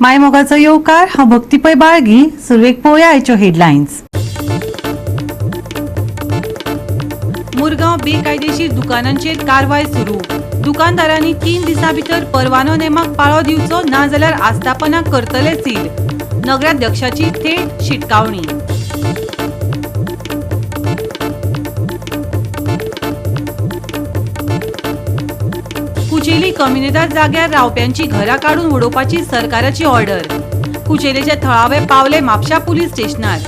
मायमोगाचो येवकार हांव भक्तीपय बाळगी. सुरवेक पळोवया आयच्यो हेडलायन्स. मुरगांव बेकायदेशीर दुकानांचेर कारवाय सुरू. दुकानदारांनी 3 दिसां भितर परवानो नेमाक पाळो दिवचो ना जाल्यार आस्थापना करतले सील. नगराध्यक्षाची थेट शिटकावणी. कुचेली कम्युनिदाद जाग्यार रावप्यांची घरां काडून उडोवपाची सरकाराची ऑर्डर. कुचेलीचे थळावे पावले म्हापशा पुलीस स्टेशनार.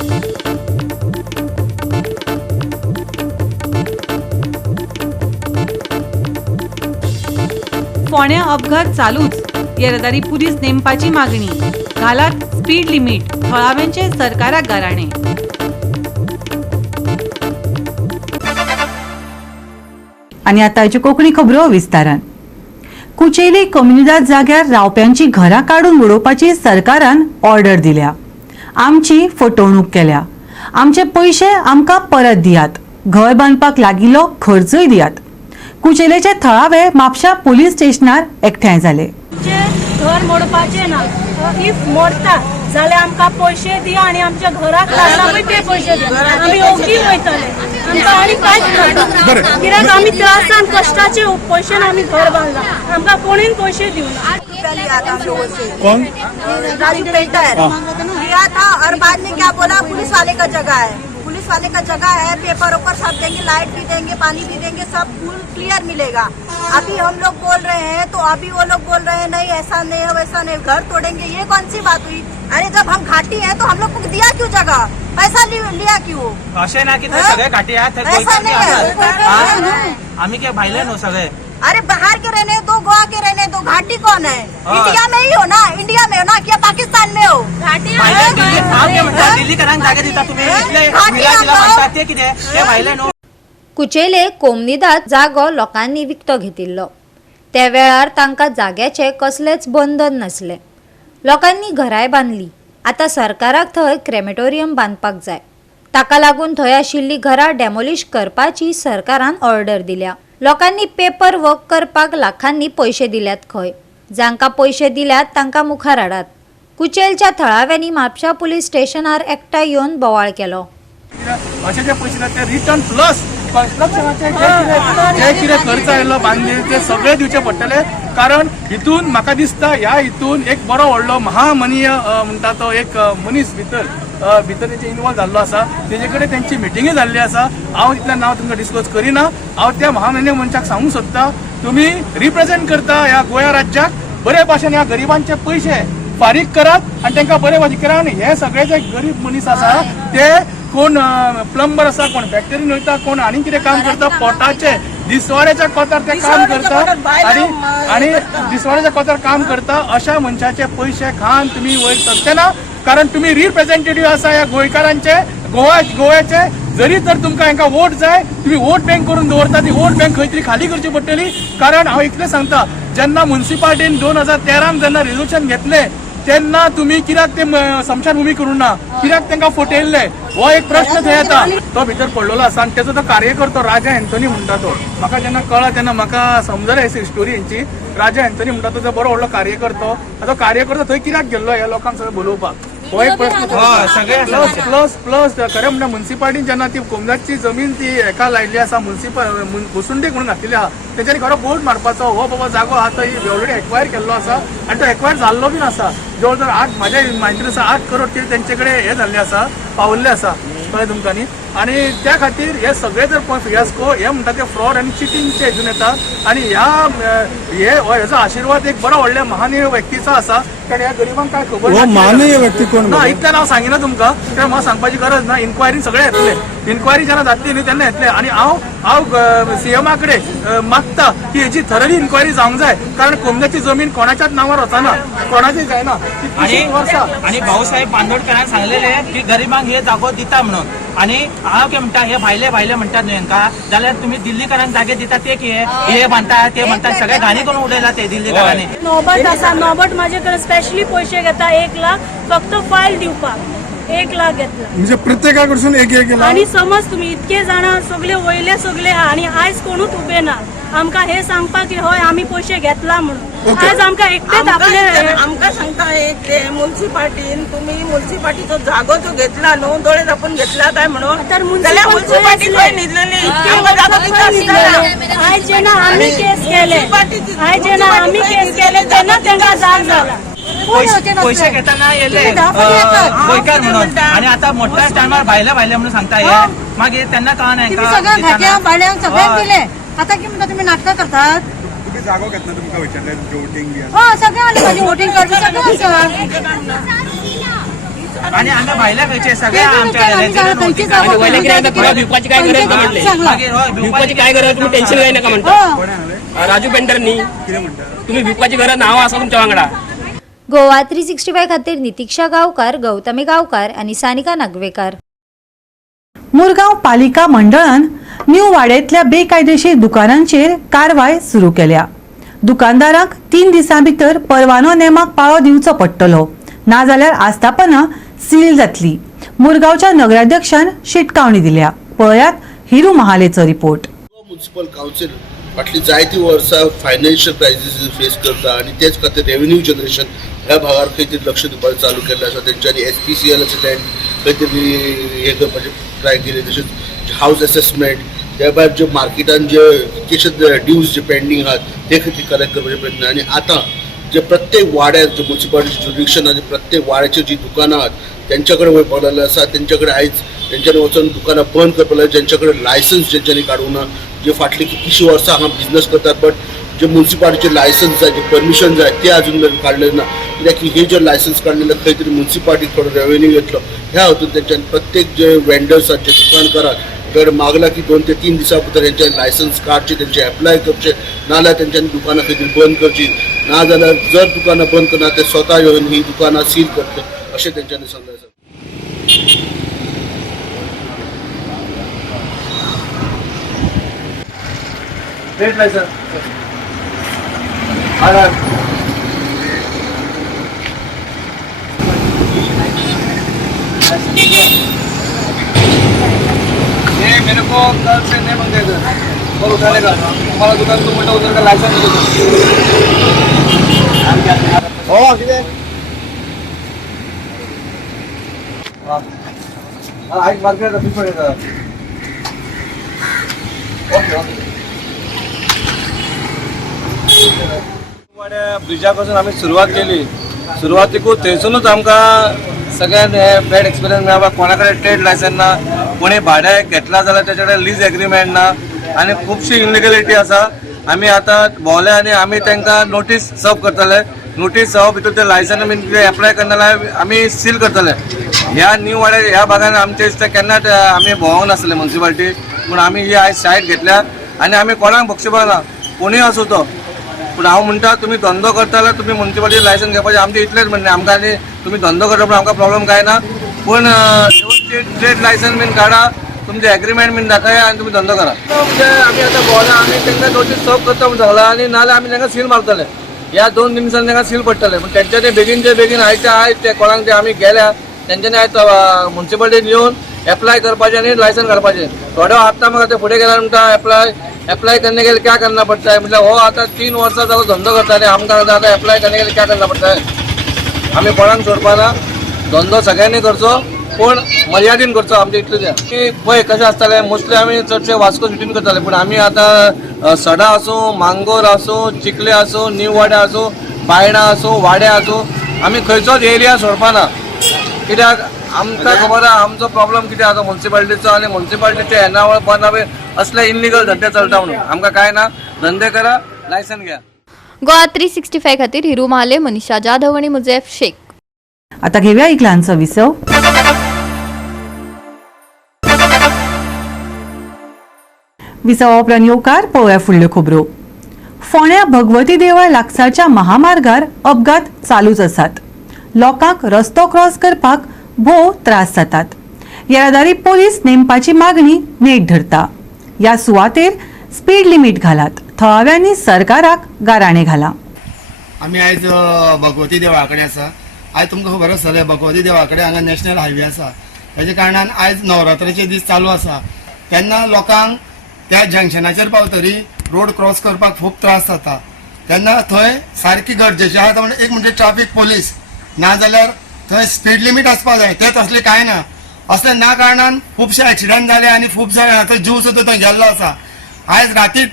फोण्या अपघात चालूच. येरादारी पुलीस नेमपाची मागणी. घालात स्पीड लिमिट. थळाव्यांचे सरकाराक गाराणे. आनी आतांच्यो कोंकणी खबरो विस्तारान. कुचेली कम्युनिदाद जाग्यार रावप्यांची घरां काडून उडोवपाची सरकारान ऑर्डर दिल्या. आमची फटवणूक केल्या. आमचे पयशे आमकां परत दियात. घर बांदपाक लागिल्लो खर्चय दियात. कुचेलेचे थळावे म्हापशा पुलीस स्टेशनार एकठांय जाले. घर मोडपाचे ना. इफ मोडता जाल्यार आमकां पयशे दिया आनी आमच्या घराक लागून ते पयशे दिया. आमी ओगी वयतले. आमकां आनी कांयच करता कित्याक आमी त्रासान कश्टाचे पयशेन आमी घर बांदला. आमकां कोणीन पयशे दिवना. कौन? राजू पेंटर लिया था और बाद में क्या बोला पुलिस वाले का जगह है, पुलिस वाले का जगह है, पेपर ऊपर सब देंगे, लाइट भी देंगे, पानी भी देंगे, सब फुल क्लियर मिलेगा. अभी हम लोग बोल रहे हैं तो अभी वो लोग बोल रहे हैं नहीं ऐसा नहीं है वैसा नहीं, घर तोड़ेंगे. ये कौन सी बात हुई? अरे जब हम घाटी हैं तो हम लोग को दिया क्यों जगह, पैसा लिया क्यों? असे ना की सगळे घाटी आहेत ऐसा नहीं है. आम्ही काय भाईले नो सगळे. अरे बाहर के रहने दो, गोवा के रहने दो, घाटी कौन है? इंडिया में ही हो ना, इंडिया में हो ना कि पाकिस्तान में हो? घाटी दिल्ली करांक जागे दिता तुम्ही इथले म्हणतात ते किती ते भाईले नो. कुचेले कोमनिदाद जागो लोकांनी विकतो घेतिल्लो. त्या वेळार तांकां जाग्याचे कसलेच बंधन नसले. लोकांनी घराय बांदली. आतां सरकाराक थंय क्रेमेटोरियम बांदपाक जाय. ताका लागून थंय आशिल्ली घरां डेमोलिश करपाची सरकारान ऑर्डर दिल्या. लोकांनी पेपर वर्क करपाक लाखांनी पयशे दिल्यात खंय. जांकां पयशे दिल्यात तांकां मुखार हाडात. कुचेलच्या थळाव्यांनी म्हापशा पुलीस स्टेशनार एकठांय येवन बोवाळ केलो. अशे जे पयशे ते रिटर्न प्लस कन्स्ट्रक्शनाचे जे कितें खर्च आयलो बांदले ते सगळे दिवचे पडटले. कारण हितून म्हाका दिसता ह्या हितून एक बरो व्हडलो महामनीय म्हणटा तो एक मनीस भितर तेचे इन्वॉल्व जाल्लो आसा. तेजे कडेन तेंची मिटिंगूय जाल्ली आसा. हांव तितलें नांव तुमकां डिस्क्लोज करिना. हांव त्या महामनीय मनशाक सांगूंक सोदता तुमी रिप्रेझेंट करता ह्या गोंया राज्याक. बरे भाशेन ह्या गरिबांचे पयशे फारीक करात आनी तांकां बरे भाशेन करा. आनी हे सगळे जे गरीब मनीस आसा ते कोण प्लंबर आसा, कोण फॅक्टरीन वयता, कोण आनी कितें काम करता, पोटाचे दिसवाड्याच्या कोतार ते काम करता आनी दिसवाड्याच्या कोतार काम करता. अशा मनशाचे पयशे खावन तुमी वयर सरचे ना. कारण तुम्ही रिप्रेझेंटेटिव्ह आसा ह्या गोंयकारांचे, गोव्याचे. जरी तर तुमकां हांकां वोट जाय तुम्ही वोट बँक करून दवरता. ती वोट बँक खंय तरी खाली करची पडटली. कारण हांव इतलें सांगता जेन्ना म्युनिसिपालिटीन 2013 जेन्ना रेजोल्युशन घेतले तेन्ना तुम्ही कित्याक ते स्मशानभूमी करूं ना, कित्याक तांकां फटयल्ले, हो एक प्रश्न थंय येता. तो भितर पडलेलो आसा आनी तेजो तो कार्यकर्तो राजा एंथनी म्हणटा तो. म्हाका जेन्ना कळ्ळा तेन्ना म्हाका समजलें स्टोरी हेंची. राजा एंथनी म्हणटा तो बरो व्हडलो कार्यकर्तो. तो कार्यकर्तो थंय कित्याक गेल्लो ह्या लोकांक सगळें बोलोवपाक, हो एक प्रश्न. प्लस खरें म्हणटा म्युनिसिपालिटीन जेन्ना ती कोमदाची जमीन ती हेका लायिल्ली आसा, भुसुंडीक म्हणून घातलेली आहा, तेच्यानी खरो बोर्ड मारपाचो हो बाबा जागो आहा तो ऑलरेडी एक्वायर केल्लो आसा आनी तो एक्वायर जाल्लो बीन आसा. जवळ जवळ 8 म्हाज्या म्हायतीन आसा 8 करोड कितें तेंचे कडेन हे जाल्ले आसा, पावल्ले आसा कळ्ळें तुमकां न्ही. आनी त्या खातीर हे सगळे जर फियास्को हे म्हणटा ते फ्रॉड आनी चिटींगचे हितून येता. आनी हेजो आशिर्वाद एक बरो व्हडल्या महानीय व्यक्तीचो आसा. कारण ह्या गरिबांक काय खबर महानीय व्यक्ती कोण ना इतलें हांव सांगिना तुमकां. कित्याक म्हाका सांगपाची गरज ना. इन्क्वायरीन सगळे येतले. इन्क्वायरी जेन्ना जातली न्ही तेन्ना येतले. आनी हांव सीएमा कडेन मागता की हेची थरली इन्क्वायरी जावंक जाय. कारण कोमदाची जमीन कोणाच्याच नांवार वचना, कोणाची जायना. आणि भाऊसाहेब बांदोडकरांनी सांगलेले की गरिबांक हे जागो दिता म्हणून. आणि हांव कितें म्हणटा हे भायले म्हणटात न्हू हांकां जाल्यार तुमी दिल्लीकारांक जागे दिता ते कितें हे म्हणटा ते म्हणटा सगळे घाणी करून उडयला ते दिल्लीकारांनी. नोबत आसा. नोबत म्हाजे कडेन स्पेशली पयशे घेता 1 लाख फक्त फायल दिवपाक. 1 लाख घेतला म्हणजे प्रत्येकाकडसून एक आणि समज तुम्ही इतके जाणां सगळे वयले सगळे आनी आयज कोणूच उबे ना. आमकां हे सांगपा की हय आमी पयशे घेतला म्हणून आज आमकां एकटेच आपले आमकां सांगता ते म्युन्सिपाल्टीन तुम्ही म्युन्सिपाल्टीचो जागो जो घेतला न्हू दोळे आपण घेतला काय म्हणून तर जाल्यार म्युन्सिपाल्टी खंय न्हिदलेली आमकां जागो दिता दिसता आयज जेन्ना आमी केस केले आयज जेन्ना आमी केस केले तेन्ना तांकां जाग जाला पैसे घेताना येले गोंयकार म्हणून आणि आता मोठ्या टायमार भायले भायले म्हणून सांगता हे मागीर त्यांना कळना सगळं घाट्या भाड्यांक सगळ्यांक दिले आता कितें म्हणटा तुम्ही नाटकां करतात तुम्ही जागो घेतला तुमकां विचारले वोटिंग बी हो सगळे आनी माझी वोटिंग करपी सगळे आसा आणि आम्ही भायले खंयचे सगळे आमच्या भिवपाची काय गरज ना म्हटले मागीर हय भिवपाची काय गरज तुम्ही टेन्शन घेय नका म्हणता राजू पेंटरनी तुम्ही भिवपाची गरज ना हांव आसा तुमच्या वांगडा गोवा 365 खातीर नितीक्षा गांवकार, गौतमी गांवकार आणि सानिका नागवेकर. मुरगांव पालिका मंडळान न्यू वाड्यातल्या बेकायदेशीर दुकानांचेर कारवाय सुरू केल्या. दुकानदारांक 3 दिसां भितर परवानो नेमाक पाळो दिवचो पडटलो, नाजाल्यार आस्थापना सील जातली. मुरगांवच्या नगराध्यक्षान शिटकावणी दिल्या. पळयात हिरू महालेचो रिपोर्ट. म्युनिसिपल काउन्सिल फाटली जायती वर्सां फायनान्शियल क्रायसिस फेस करता आणि तेच खातीर रेव्हेन्यू जनरेशन ह्या भागार खंय तरी लक्ष दिवपाचें चालू केल्लें आसा. तेंच्यांनी SPCLचे लँड खंय तरी हे करपाचें ट्राय केले, तशेंच हावस असेसमेंट त्या भायर जे मार्केटान जे कितें ड्यूज जे पेंडींग आहात ते खंय तरी कलेक्ट करपाचे प्रयत्न. आणि आतां जे प्रत्येक वाड्यात जे म्युनिसिपालिटी ज्युरिडिक्शन आहा प्रत्येक वाड्याची जी दुकानां आहात तेंच्या कडेन वचपाक लागले आसा. तेंच्या कडेन आयज तेंच्यांनी वचून दुकानां बंद करपाक लागले, जेंच्या कडेन लायसन्स जेंच्यांनी काडूंक ना, जे फाटली कितलींशीं वर्सां हांगा बिझनस करतात बट जे म्युनिसिपालिटीचे लायसन्स जाय जे परमिशन जाय ते अजून मेरेन काडले ना. कित्याक की हे जे लायसन्स काडलेले खंय तरी म्युनिसिपालिटीक थोडो रेव्हेन्यू येतलो ह्या हातून तेंच्यांनी प्रत्येक जे वेंडर्स आहात जे दुकानकार आहात तांचे मागला की 2 ते 3 दिसां भितर तेंचे लायसन्स काडचे, तेंचे एप्लाय करचे, नाजाल्यार तेंच्यांनी दुकानां खंय तरी बंद करची, नाजाल्यार जर दुकानां बंद करना ते स्वता येवन ही दुकानां सील करतले अशें तेंच्यांनी सांगलें आसा. ट्रेड लायसन्स ये मेरे को कल से नहीं मंगेगा और उठाने का हमारा दुकान तो मोटा उधर का लाइसेंस हो किती आज मार्केट ऑफिस पडेगा ओके ओके ब्रिजा पासून आम्ही सुरवात केली. सुरवातीकूच थंयसूनच आमकां सगळ्यान बॅड एक्सपिरियन्स मेळ्ळा. कोणा कडेन ट्रेड लायसन्स ना, कोणी भाड्याक घेतला जाल्यार तेचे कडेन लीज एग्रीमेंट ना आनी खुबशी इलिगलिटी आसा. आमी आतां भोंवले आनी आमी तांकां नोटीस सर्व करतले. नोटीस सर्व भितर ते लायसन्स बीन कितें एप्लाय करना जाल्यार आमी सील करतले. ह्या न्यू वाड्या ह्या भागान आमचे दिसता केन्नाच आमी भोंवंक नासले म्युनिसिपालिटी, पूण आमी ही आयज सायट घेतल्या आनी आमी कोणाक बक्षिपाक ना, कोणूय आसूं तो. पूण हांव म्हणटा तुमी धंदो करता जाल्यार तुमी म्युनिसिपालिटी लायसन्स घेवपाचें आमचें इतलेंच म्हणणें. आमकां आनी तुमी धंदो करता पूण आमकां प्रॉब्लेम काय ना, पूण ट्रेड लायसन्स बीन काडा, तुमचे एग्रीमेंट बीन दाखया आनी तुमी धंदो करा. म्हणजे आमी आतां भोंवला आमी तांकां नोटीस सर्व करता म्हणून सांगला आनी नाल्यार आमी तांकां सील मारतले. ह्या 2 दिसांनी तांकां सील पडटले. पूण तेंच्यांनी बेगीनचे बेगीन आयच्या आयज ते कोणाक ते आमी गेल्या तेंच्यांनी आयज म्युनिसिपालिटीन येवन एप्लाय करपाचें आनी लायसन्स काडपाचें. थोडे आतां म्हाका ते फुडें गेल्यार म्हणटा अप्लाई करने के लिए क्या करना पड़ता है. मतलब वो आता 3 वर्षां जालो धंदो करता रे, आमकां आता अप्लाई करने के लिए क्या करना पड़ता है. आमी कोणाक सोडपाना, धंदो सगळ्यांनी करचो पूण मर्यादीन करचो. आमचें इतलें पळय कशें आसतालें मोस्टली आमी चडशे वास्को सिटीन करताले, पूण आमी आतां सडा आसूं, मांगोर आसूं, चिखले आसूं, न्यू वाड्या आसूं, बायणा आसूं, वाड्या आसूं, आमी खंयचोच एरिया सोडपाना. कित्याक आमकां खबर आहा आमचो प्रॉब्लेम कितें आसा म्युनिसिपालिटीचो आनी म्युनिसिपालिटीचे येणावळ बनावे असले इलिगल धंदे चलता म्हणून. आमकां काय ना, धंदे करा, लायसन घ्या. गोवा 365 खातीर हिरू महाले, मनीषा जाधव आणि मुजेफ शेख. आता घेऊया एक ल्हानसो विसव. विसवा उपरांत येवकार पळोवया फुडल्यो खबरो. फोंड्या भगवती देवळा लागसारच्या महामार्गार अपघात चालूच आसात. लोकांक रस्तो क्रॉस करपाक भोव त्रास जातात. येरादारी पोलीस नेमपाची मागणी नेट धरता. ह्या सुवातेर स्पीड लिमीट घालात. थळाव्यांनी सरकाराक गाराणे घाला. आमी आयज भगवती देवळा कडेन आसा. आयज तुमकां खबर आसतलें भगवती देवळा कडेन हांगा नॅशनल हायवे आसा. हेजे कारणान आयज नवरात्राचे दीस चालू आसा तेन्ना लोकांक त्या जंक्शनाचेर पावतरी रोड क्रॉस करपाक खूब त्रास जाता तेन्ना थंय सारकी गरजेची आहा म्हणजे एक म्हणजे ट्रॅफिक पोलीस नाजाल्यार थंय स्पीड लिमीट आसपाक जाय तें तसलें कांय ना असले ना कारणान खुबशे एक्सिडेंट जाले आनी खुबशे जाणांचो जीव सुद्दां थंय गेल्लो आसा आयज राती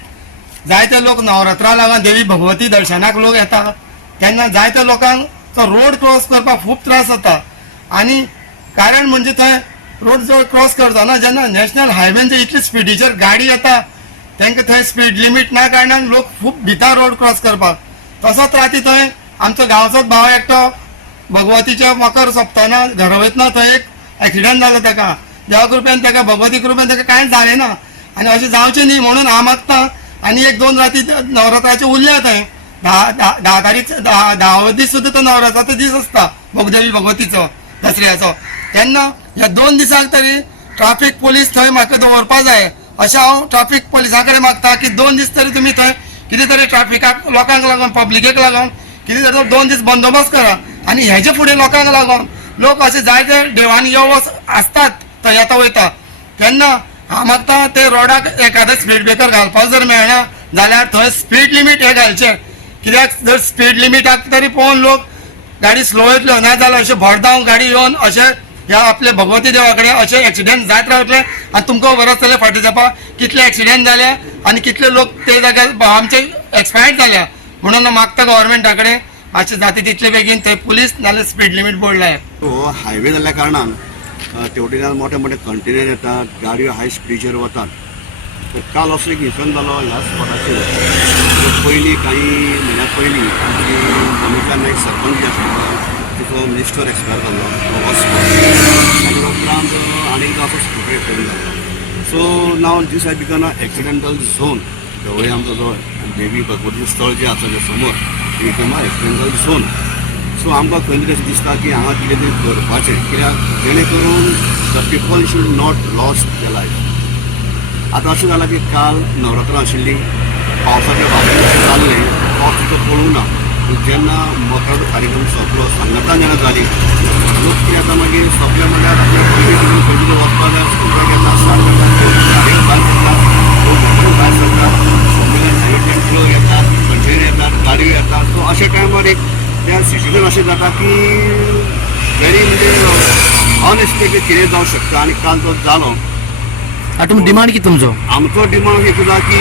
जायते लोक नवरात्रा लागून देवी भगवती दर्शनाक लोक येता तेन्ना जायत्या लोकांक तो रोड क्रॉस करपाक खूब त्रास जाता आनी कारण म्हणजे थंय रोड जो क्रॉस करतना जेन्ना नॅशनल हायवेन इतली स्पिडीचेर गाडी येता तांकां थंय स्पीड लिमीट ना कारणान लोक खूब भिता रोड क्रॉस करपाक तसोच राती थंय आमचो गांवचोच भाव एकटो भगवतीच्या मकर सोंपतना घरा वयतना थंय एक एक्सिडेंट जालो ताका देवा कृपेन ताका भगवती कृपेन ताका कांयच जालें ना आनी अशें जावचें न्ही म्हणून हांव मागता आनी एक 2 राती नवरात्राचे उरल्या थंय 10 तारीख 10 दीस सुद्दां तो नवरात्राचो दीस आसता बोगदेवी भगवतीचो दसऱ्याचो तेन्ना ह्या 2 दिसांक तरी ट्रॅफिक पोलीस थंय म्हाका दवरपा जाय अशें हांव ट्रॅफिक पोलिसा कडेन मागता की 2 दीस तरी तुमी थंय कितें तरी ट्रॅफिकाक लोकांक लागून पब्लिकेक लागून कितें तरी 2 दीस बंदोबस्त करा आनी हेजे फुडें लोकांक लागून लोक अशे जायते देवान यो आसतात थंय येता वयता तेन्ना हांव मागता ते रोडाक एखादे स्पीड ब्रेकर घालपाक जर मेळना जाल्यार थंय स्पीड लिमीट हे घालचें कित्याक जर स्पीड लिमिटाक तरी पळोवन लोक गाडी स्लो येतल्यो ना जाल्यार अशें भरधांव गाडी येवन अशें ह्या आपले भगवती देवा कडेन अशें एक्सिडेंट जायत रावतले आनी तुमकां खबर आसतलें फाटीं जावपा कितले एक्सिडेंट जाले आनी कितले लोक ते जाग्यार आमचे एक्सपायर्ड जाल्या म्हणून मागता गव्हर्मेंटा कडेन मातशें जाता तितले बेगीन थंय पुलीस नाल्यार स्पीड लिमीट बोर्ड लाय हो हायवे जाल्ल्या कारणान तेवटेच्यान मोठे मोठे कंटेनर येतात गाडयो हाय स्पीडीचेर वतात तर काल असो एक इन्सिडंट जालो ह्या स्पॉटाचेर पयलीं काही म्हयन्या पयलीं आमची मनिका नायक सरपंच जे आशिल्लो तिचो मिनिस्टर एक्सपायर जाल्लो हो स्पॉट आनी उपरांत आनी एकदां असो स्कूटर एक्सिडेंट जालो so now this has become a accidental zone Dhavale आमचो जो देवी भगवती स्थळ जें आसा तें समोर become a accidental zone so आमकां खंय तरी अशें दिसता की हांगा कितें तरी करपाचें कित्याक जेणे करून the people should not lost the life आतां अशें जालां की काल नवरात्रां आशिल्लीं पावसाच्या बाबतींत अशें जाल्लें पावस तितलो पळोवंक ना जेन्ना मकराचो कार्यक्रम सोंपलो सांगता जेन्ना जाली लोक कितें जाता मागीर सोंपले म्हणल्यार आपल्या पयलीं तुमी खंय तरी वचपाक जाय स्कुटराक येता स्टार्ट करता गाडयो भायर सरतात लोक भायर सरतात सगळे टेम्पो येतात कंटेनर येतात गाडयो येतात सो अशे टायमार एक त्या सिच्युएशन अशें जाता की व्हेरी म्हणजे अनएक्सपेक्टेड कितें जावंक शकता आनी काल तो जालो तुमचो डिमांड कितें तुमचो आमचो डिमांड एक जाता की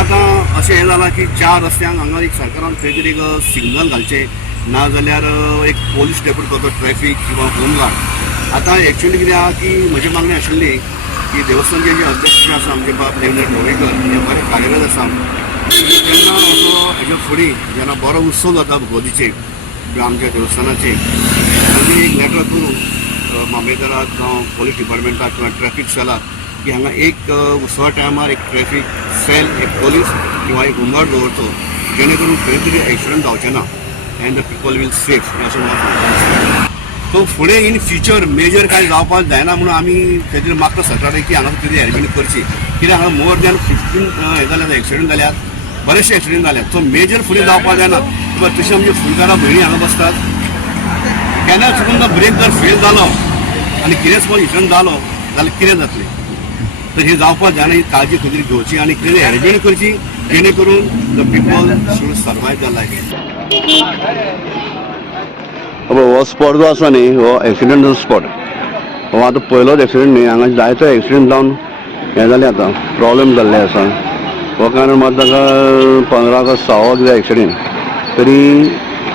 आतां अशें हें जालां की 4 रस्त्यांक हांगा एक सरकारान खंय तरी एक सिग्नल घालचें ना जाल्यार एक पोलीस डेप्यूट करतो ट्रॅफिक किंवा होमगार्ड आतां एक्चुअली कितें आहा की म्हजी मागणी आशिल्ली की देवस्थानचे जे अध्यक्ष जे आसा आमचे बाब देवेंद्र ढवळीकर हे बरे कार्यरत आसा तेन्ना असो हेच्या फुडें जेन्ना बरो उत्सव जाता भगवतीचे आमच्या देवस्थानाचे आनी एक लेटर करून मामलेदाराक जावं पुलीस डिपार्टमेंटाक किंवा ट्रॅफिक सेलाक की हांगा एक उत्सवा टायमार एक ट्रॅफिक सेल एक पोलीस किंवा एक होमगार्ड दवरचो जेणे करून खंय तरी एक्सिडेंट जावचें ना and the people will safe अशें म्हाका तो फुडें इन फ्युचर मेजर कांय जावपाक जायना म्हणून आमी खंय तरी मागता सरकाराक की हांगा कितें एरेंजमेंट करची कित्याक हांगा मोर दॅन 15 हे जाल्यात एक्सिडेंट जाल्यात बरेचशे एक्सिडेंट जाल्यात सो मेजर फुडें जावपाक जायना किंवा तशी आमची फुलकारां भयणी हांगा बसतात केन्ना चुकून तो ब्रेक जर फेल जालो आनी कितें समज एक्सिडेंट जालो जाल्यार कितें जातलें तर हे जावपाक जायना ही काळजी खंय तरी घेवची आनी कितें तरी एरेंजमेंट करची जेणे करून the people should survive the life हो स्पॉट जो आसा न्ही हो एक्सिडेंटल स्पॉट हो आतां पयलोच एक्सिडेंट न्ही हांगा जायतो एक्सिडेंट जावन हें जालें आतां प्रॉब्लेम जाल्ले आसा हो कारण मात ताका 15 का 6 कितें एक्सिडेंट तरी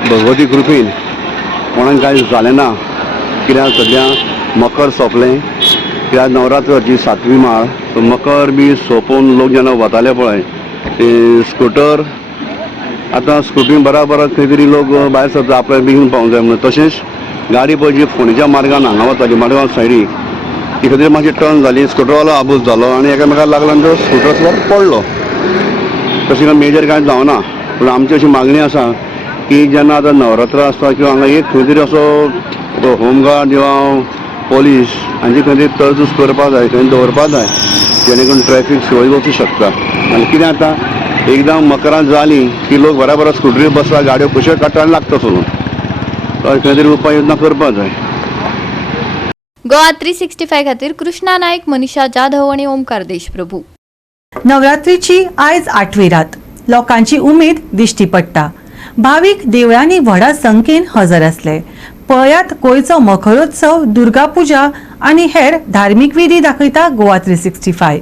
भगवती कृपेन कोणाक कांय जालें ना कित्याक सद्या मकर सोंपलें कित्याक नवरात्राची 7वी माळ सो मकर बी सोंपोवन लोक जेन्ना वताले पळय ते स्कूटर आतां स्कुटीन बराबर खंय तरी लोक भायर सरता आपल्याक बेगीन पावूंक जाय म्हणून तशेंच गाडी पळय जी फोंडेच्या मार्गान हांगा वताली मडगांव सायडीक ती खंय तरी मातशी टर्न जाली स्कुटरवालो आबूज जालो आनी एकामेकाक लागलो आनी तो स्कुटर पडलो तशें काय मेजर कांय जावना पूण आमची अशी मागणी आसा की जेन्ना आतां नवरात्रा आसता किंवा हांगा एक खंय तरी असो होमगार्ड किंवा पोलीस हांची खंय तरी तरतूद करपाक जाय खंय दवरपाक जाय जेणे करून ट्रॅफीक सुरळीत वचूंक शकता आनी कितें आतां एकदां मकरां जाली की लोक बराबर स्कुटरी बसता गाडयो कश्यो काडटा आनी लागता चलून खंय तरी उपाय योजना करपाक जाय गोवा 365 खातीर कृष्णा नायक, मनीषा जाधव आणि ओमकार देशप्रभू. नवरात्रीची आयज 8वी रात. लोकांची उमेद दिश्टी पडटा. भाविक देवळांनी व्हडा संख्येन हजर असले. पळयात गोंयचो मखरोत्सव, दुर्गा पुजा आनी हेर धार्मीक विधी दाखयता गोवा 365.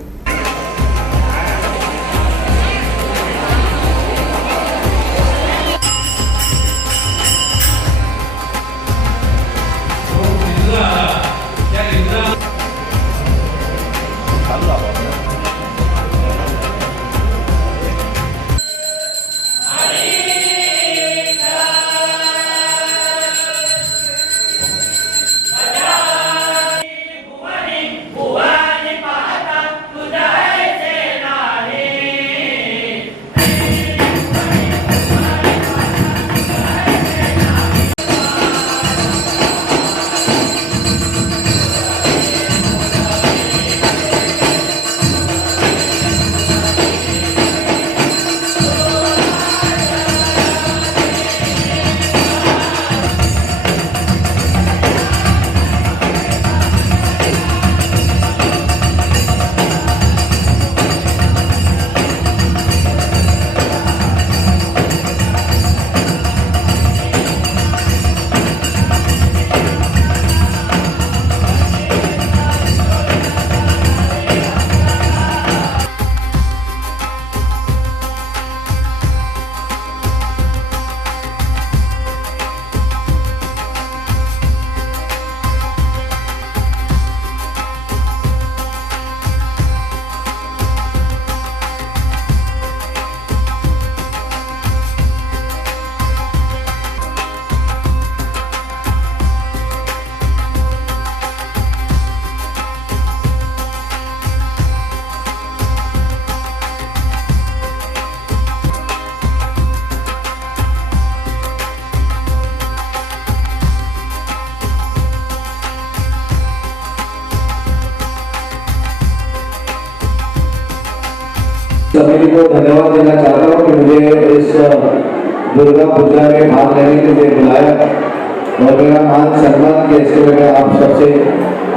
सभी को धन्यवाद देना चाहता हूँ कि मुझे इस दुर्गा पूजा में भाग लेने के लिए बुलाया और मेरा मान सम्मान किया, इसके लिए मैं आप सबसे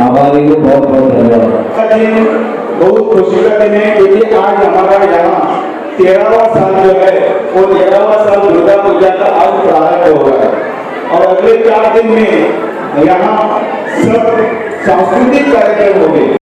आभारी हूँ। बहुत बहुत धन्यवाद। बहुत खुशी का दिन है क्योंकि आज हमारा यहाँ 13वां साल जो है वो 13वां साल दुर्गा पूजा का आज प्रारंभ होगा और अगले 4 दिन में यहाँ सब सांस्कृतिक कार्यक्रम होंगे।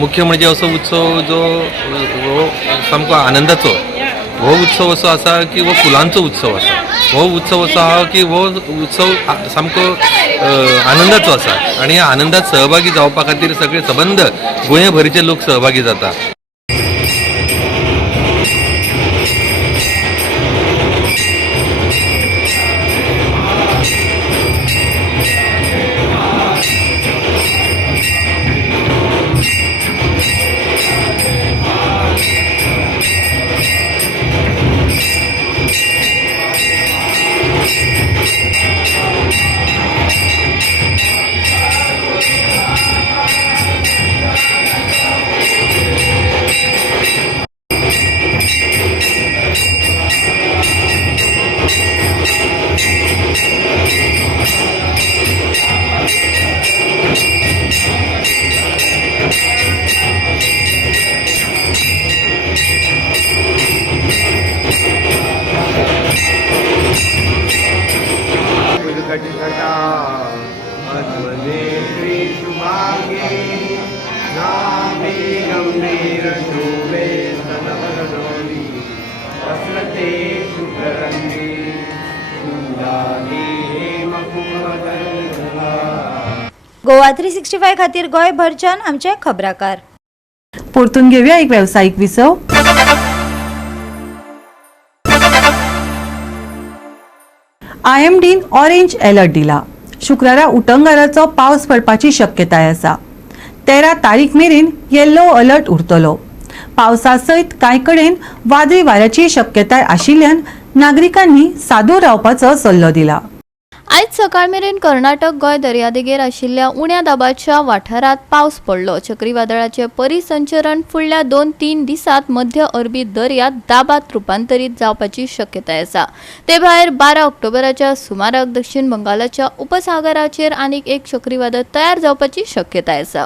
मुख्य म्हणजे असो उत्सव जो सामको आनंदाचो हो उत्सव असो आसा की हो फुलांचो उत्सव आसा. हो उत्सव असो आहा की हो उत्सव सामको आनंदाचो आसा आणि ह्या आनंदात सहभागी जावपा खातीर सगळे सबंद गोंयभरचे लोक सहभागी जाता. गंभीर शोभे गोवा 365 खातीर गोंयभरच्यान आमचे खबराकार. परतून घेऊया एक व्यावसायिक विसव. IMDन ऑरेंज अलर्ट दिला. शुक्रारा उटंगाराचो पावस पडपाची शक्यताय आसा. 13 तारीख मेरेन येल्लो अलर्ट उरतलो. पावसा सयत कांय कडेन वादळी वाऱ्याची शक्यताय आशिल्ल्यान नागरिकांनी सादूर रावपाचो सल्लो दिला. आयज सकाळ मेरेन कर्नाटक गोंय दर्यादेगेर आशिल्ल्या उण्या दाबाच्या वाठारात पावस पडलो. चक्रीवादळाचे परिसंचरण फुडल्या 2-3 दिसांत मध्य अरबी दर्यांत दाबात रुपांतरीत जावपाची शक्यताय आसा. ते भायर 12 ऑक्टोबराच्या सुमाराक दक्षिण बंगालाच्या उपसागराचेर आनीक एक चक्रीवादळ तयार जावपाची शक्यताय आसा.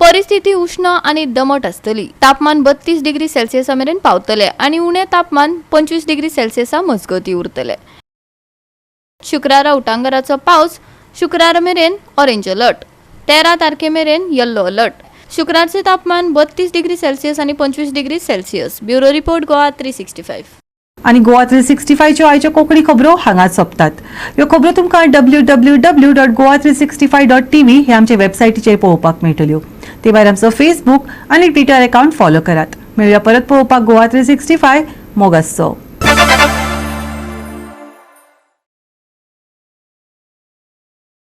परिस्थिती उष्ण आणि दमट आसतली. तापमान 32 डिग्री सेल्सियसा मेरेन पावतले आणि उणे तापमान 25 डिग्री सेल्सियसा मजगती उरतले. शुक्रारा उटंगाराचो पावस शुक्रारा मेरेन ऑरेंज अलर्ट. 13 तारखे मेरेन येल्लो अलर्ट. शुक्रारचे तापमान 32 डिग्री सेल्सियस आणि 25 degree Celsius. Bureau report Goa 365. आणि गोवा 365 च्यो आयच्यो कोंकणी खबरो हांगाच सोंपतात. ह्यो खबरो तुमकां www.goa365.tv हे आमचे वेबसायटीचेर पळोवपाक मेळटल्यो. ते भायर आमचो फेसबूक आनी ट्विटर अकाउंट फॉलो करात. मेळुया परत पळोवपाक गोवा 365 मोग आसचो.